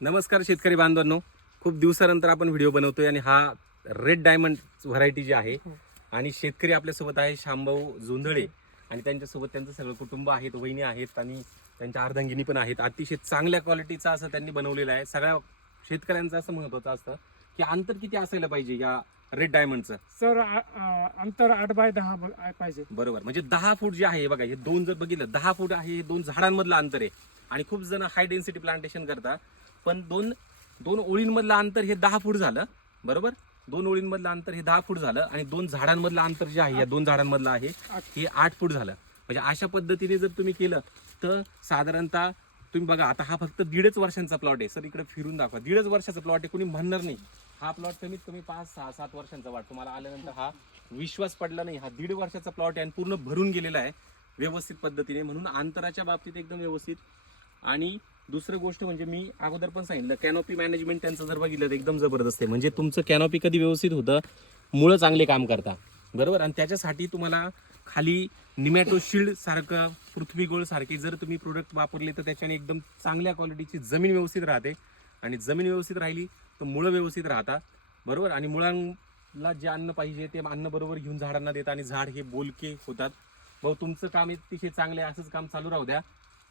नमस्कार शेतकरी बांधवांनो. खूप दिवसानंतर आपण व्हिडिओ बनवतोय आणि हा रेड डायमंड व्हरायटी जी आहे आणि शेतकरी आपल्यासोबत आहे शांभाऊ जोंधळे आणि त्यांच्यासोबत त्यांचं सगळं कुटुंब आहेत वहिनी आहेत आणि त्यांच्या अर्धांगिनी पण आहेत. अतिशय चांगल्या क्वालिटीचा असं त्यांनी बनवलेलं आहे. सगळ्या शेतकऱ्यांचं असं महत्वाचं असतं की अंतर किती असायला पाहिजे या रेड डायमंडचं? सर अंतर आठ बाय दहा पाहिजे. बरोबर. म्हणजे दहा फूट जे आहे हे बघा हे दोन जर बघितलं दहा फूट आहे हे दोन झाडांमधलं अंतर आहे. आणि खूप जण हाय डेन्सिटी प्लांटेशन करतात पण दोन दोन ओळींमधलं अंतर हे दहा फूट झालं बरोबर? दोन ओळींमधलं अंतर हे दहा फूट झालं आणि दोन झाडांमधलं अंतर जे आहे या दोन झाडांमधलं आहे हे आठ फूट झालं. म्हणजे अशा पद्धतीने जर तुम्ही केलं तर साधारणतः तुम्ही बघा आता हा फक्त दीडच वर्षांचा प्लॉट आहे. सर इकडे फिरून दाखवा. दीडच वर्षाचा प्लॉट आहे कोणी म्हणणार नाही. हा प्लॉट कमीत कमी पाच सहा सात वर्षांचा वाट तुम्हाला आल्यानंतर हा विश्वास पडला नाही. हा दीड वर्षाचा प्लॉट आहे आणि पूर्ण भरून गेलेला आहे व्यवस्थित पद्धतीने. म्हणून अंतराच्या बाबतीत एकदम व्यवस्थित. आणि दुसरं गोष्ट म्हणजे मी अगोदर पण सांगितलं कॅनॉपी मॅनेजमेंट त्यांचं जर बघितलं तर एकदम जबरदस्त आहे. म्हणजे तुमचं कॅनॉपी कधी व्यवस्थित होतं? मुळं चांगले काम करता. बरोबर? आणि त्याच्यासाठी तुम्हाला खाली निमॅटो शिल्ड सारखं पृथ्वीगोळ सारखे जर तुम्ही प्रोडक्ट वापरले तर त्याच्याने एकदम चांगल्या क्वालिटीची जमीन व्यवस्थित राहते. आणि जमीन व्यवस्थित राहिली तर मुळं व्यवस्थित राहतात बरोबर? आणि मुळांना जे अन्न पाहिजे ते अन्न बरोबर घेऊन झाडांना देतात आणि झाड हे बोलके होतात. भाऊ तुमचं काम अतिशय चांगलं आहे. असंच काम चालू राहू द्या.